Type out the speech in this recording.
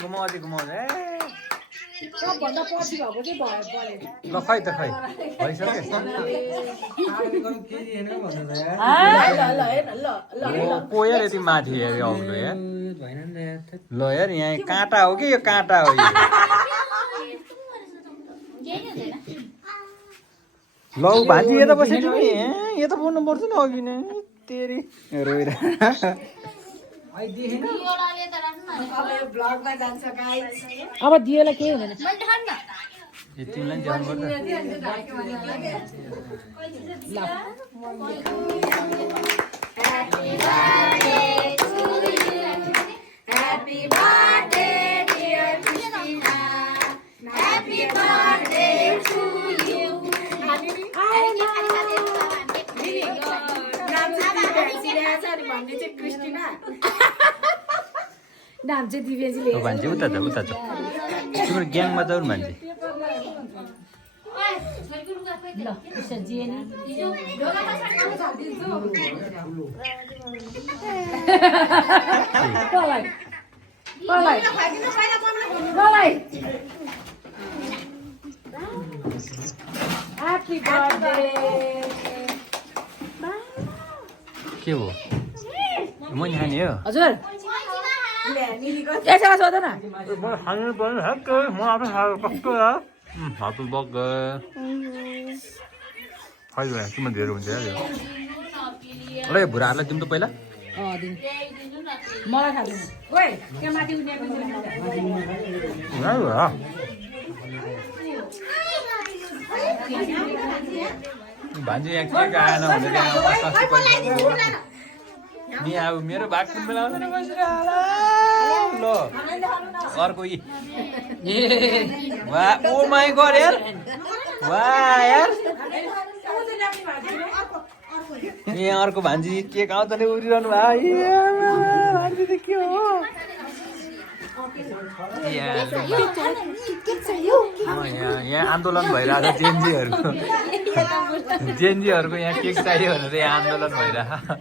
घुमाउ अझै घुमाउनु ए सबभन्दा पछि भएको चाहिँ भयो ल खै त खै भइसक्यो को यार यति माथि यार अग्लो यार ल यार यहाँ काँटा हो कि यो काँटा हो ल भान्जी यता बसेँ तिमी यता बोल्नु पर्छ नि अघि नै तेरी रोइरहेको अब दिएलाई केही हुँदैन तिमीलाई पनि नाम चाहिँ दिव्याजीले मान्छे उता छ तिम्रो ग्याङमा जाउँ मान्छे ल जिए नि ह्यापी बर्थडे के हो मैले खाने हो हजुर एकजना सोध न म खानु पर्ने हेक्कै म आफै खाएको कस्तो यार हात बग खै किमा धेरै हुन्छ यार यो ल यो भुराहरूलाई दिउँ त पहिला मलाई खाँदैन ओइ त्यहाँ माथि उनीहरूको भान्जी यहाँ के आएन भनेर नि अब मेरो भाग कुन बेला आउँदैन ल अर्को वा ओ माई गड यार वाह यार यहाँ अर्को भान्जी केक आउँछ नि उडिरहनु भाइ के हो यहाँ आन्दोलन भइरहेको छ जेनजीहरूको यहाँ केक चाहियो भनेर यहाँ आन्दोलन भइरहेको